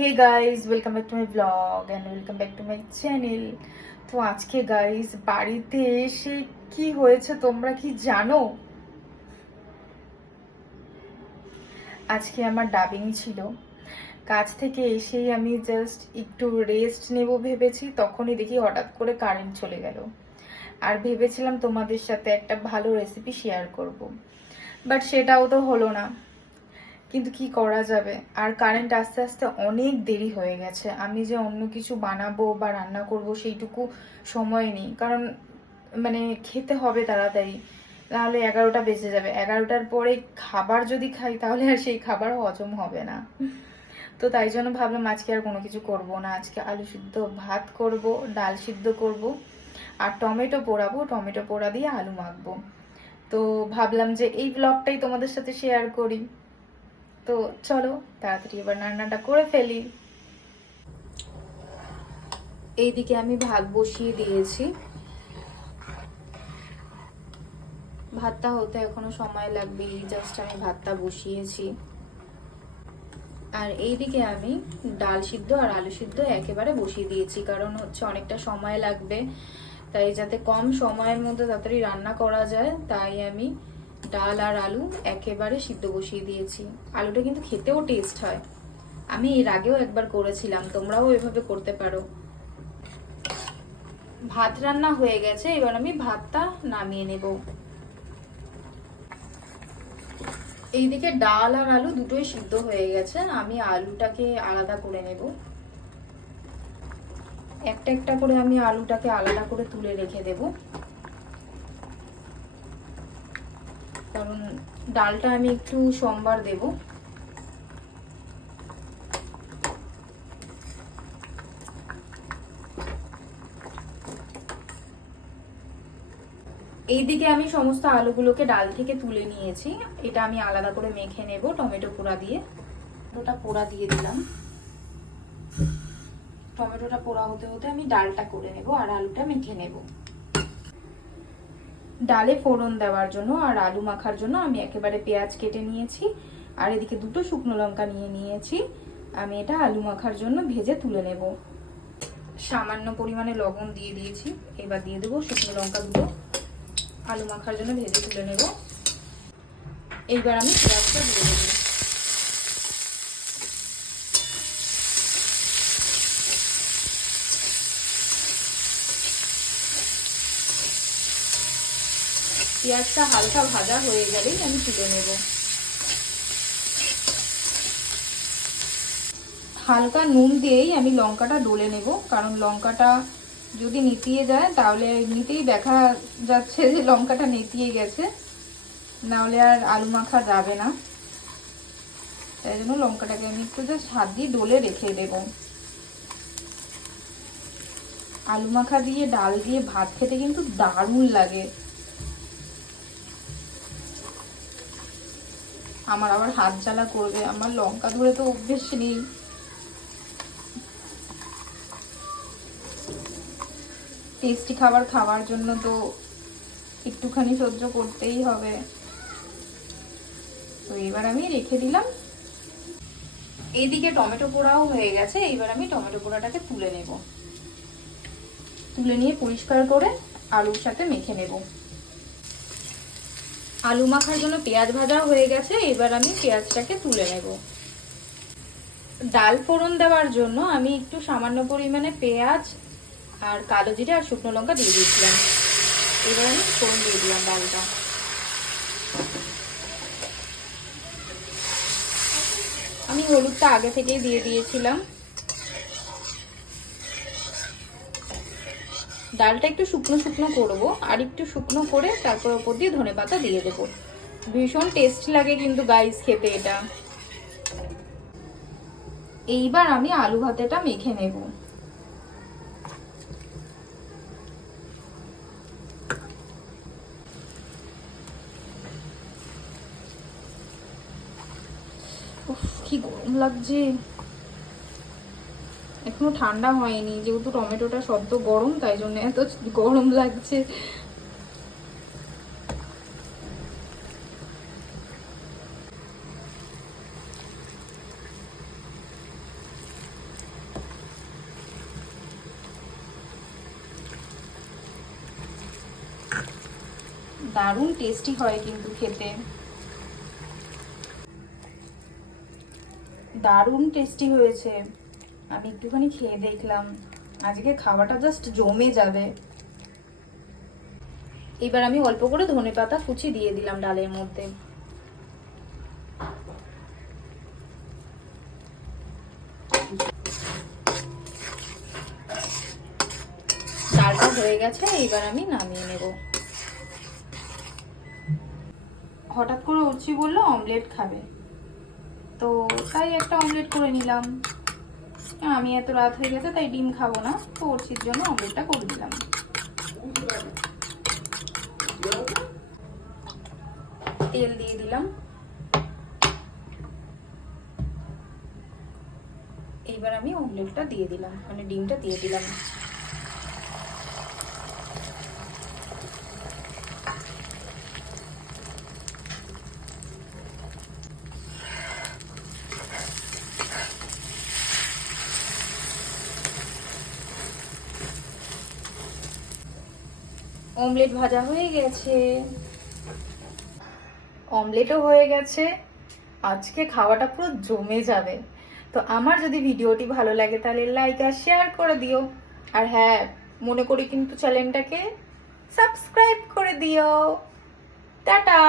Hey guys welcome back to my blog and welcome back to my channel তো আজকে guys বাড়িতে এসে কি হয়েছে তোমরা কি জানো? আজকে আমার ডাবিং ছিল। কাজ থেকে এসেই আমি জাস্ট একটু রেস্ট নেব ভেবেছি, তখনই দেখি হঠাৎ করে কারেন্ট চলে গেল। আর ভেবেছিলাম তোমাদের সাথে একটা ভালো রেসিপি শেয়ার করব। বাট সেটাও তো হলো না। কিন্তু কি করা যাবে? আর কারেন্ট আস্তে আস্তে অনেক দেরি হয়ে গেছে। আমি যে অন্য কিছু বানাবো বা রান্না করব সেইটুকু সময় নেই। কারণ মানে খেতে হবে তাড়াতাড়ি। নাহলে এগারোটা বেজে যাবে। এগারোটার পরে খাবার যদি খাই, তাহলে আর সেই খাবার হজম হবে না। তো তাই জন্য ভাবলাম আজকে আর কোনো কিছু করব না। আজকে আলু সিদ্ধ ভাত করব, ডাল সিদ্ধ করব, আর টমেটো পোড়াবো। টমেটো পোড়া দিয়ে আলু মাখবো। তো ভাবলাম যে এই ব্লগটাই তোমাদের সাথে শেয়ার করি। তো চলো, তাড়াতাড়ি এবার রান্নাটা করে ফেলি। এইদিকে আমি ভাত বসিয়ে দিয়েছি। ভাতটা হতে এখনও সময় লাগবে জাস্ট আমি ভাতটা বসিয়েছি। আর এইদিকে আমি ডাল সিদ্ধ আর আলু সিদ্ধ একেবারে বসিয়ে দিয়েছি, কারণ হচ্ছে অনেকটা সময় লাগবে। তাই যাতে কম সময়ের মধ্যে তাড়াতাড়ি রান্না করা যায়, তাই আমি ডাল আর আলু একেবারে সিদ্ধ বসিয়ে দিয়েছি। আলুটা কিন্তু খেতেও টেস্ট হয়। আমি এর আগেও একবার করেছিলাম, তোমরাও এভাবে করতে পারো। ভাত রান্না হয়ে গেছে, এবার আমি ভাতটা নামিয়ে নেব। এইদিকে ডাল আর আলু দুটোই সিদ্ধ হয়ে গেছে, আমি আলুটাকে আলাদা করে নেব। একটা একটা করে আমি আলুটাকে আলাদা করে তুলে রেখে দেবো। কারণ ডালটা আমি একটু সোমবার দেব। এইদিকে আমি সমস্ত আলুগুলোকে ডাল থেকে তুলে নিয়েছি। এটা আমি আলাদা করে মেখে নেব টমেটো পোড়া দিয়ে। ওটা পোড়া দিয়ে দিলাম। টমেটোটা পোড়া হতে হতে আমি ডালটা করে নেব আর আলুটা মেখে নেব। ডালে ফোড়ন দেওয়ার জন্য আর আলু মাখার জন্য আমি একেবারে পেঁয়াজ কেটে নিয়েছি। আর এদিকে দুটো শুকনো লঙ্কা নিয়ে নিয়েছি। আমি এটা আলু মাখার জন্য ভেজে তুলে নেব। সামান্য পরিমাণে লবণ দিয়ে দিয়েছি। এবার দিয়ে দেবো শুকনো লঙ্কা দুটো। আলু মাখার জন্য ভেজে তুলে নেব। এইবার আমি পেঁয়াজটা দিয়ে দেবো। পেঁয়াজটা হালকা ভাজা হয়ে গেলেই আমি তুলে নেব। হালকা নুন দিয়েই আমি লঙ্কাটা ডলে নেব, কারণ লঙ্কাটা যদি নিতিয়ে যায়, তাহলে নিতেই দেখা যাচ্ছে যে লঙ্কাটা নেতিয়ে গেছে, নাহলে আর আলু মাখা যাবে না। তাই জন্য লঙ্কাটাকে আমি একটু জাস্ট হাত দিয়ে ডলে রেখে দেব। আলু মাখা দিয়ে, ডাল দিয়ে ভাত খেতে কিন্তু দারুণ লাগে। আমার আবার হাত জ্বালা করবে, আমার লঙ্কা ধরে তো অভ্যেস নেই। টেস্টি খাবার খাওয়ার জন্য তো একটুখানি সহ্য করতেই হবে। তো এবার আমি রেখে দিলাম। এইদিকে টমেটো পোড়াও হয়ে গেছে, এইবার আমি টমেটো পোড়াটাকে তুলে নেব। তুলে নিয়ে পরিষ্কার করে আলুর সাথে মেখে নেব। আলু মাখার জন্য পেঁয়াজ ভাজা হয়ে গেছে, এবার আমি পেঁয়াজটাকে তুলে নেব। ডাল ফোড়ন দেওয়ার জন্য আমি একটু সামান্য পরিমাণে পেঁয়াজ আর কালো জিরে আর শুকনো লঙ্কা দিয়ে দিয়েছিলাম। এবার আমি ফোড়ন দিয়ে দিলাম ডালটা। আমি হলুদটা আগে থেকেই দিয়ে দিয়েছিলাম। ডালটা একটু শুকনো শুকনো করব, আর একটু শুকনো করে তারপর ওপর দিয়ে ধনে পাতা দিয়ে দেবো। ভীষণ টেস্ট লাগে কিন্তু গাইস খেতে এটা। এইবার আমি আলু ভাতেটা মেখে নেব। কি গরম লাগছে। এখনও ঠান্ডা হয়নি, যেহেতু টমেটোটা সদ্য গরম, তাই জন্য এত গরম লাগছে। দারুণ টেস্টি হয় কিন্তু খেতে। দারুণ টেস্টি হয়েছে। আমি একটুখানি খেয়ে দেখলাম। আজকে খাওয়াটা জাস্ট জমে যাবে। এবার আমি অল্প করে ধনে পাতা কুচি দিয়ে দিলাম ডালের মধ্যে। ডালটা হয়ে গেছে, এবার আমি নামিয়ে নেব। হঠাৎ করে উঠছি বলল, অমলেট খাবে। তো তাই একটা অমলেট করে নিলাম। আমি এত রাত হয়ে গেছে, তাই ডিম খাব না। তো জন্য অমলেটটা করে দিলাম। তেল দিয়ে দিলাম। এইবার আমি অমলেটটা দিয়ে দিলাম মানে ডিমটা দিয়ে দিলাম। অমলেট ভাজা হয়ে গেছে। অমলেটও হয়ে গেছে। আজকে খাওয়াটা পুরো জমে যাবে। তো আমার যদি ভিডিওটি ভালো লাগে তাহলে লাইক আর শেয়ার করে দিও। আর হ্যাঁ মনে করি কিন্তু চ্যানেলটাকে সাবস্ক্রাইব করে দিও। টাটা!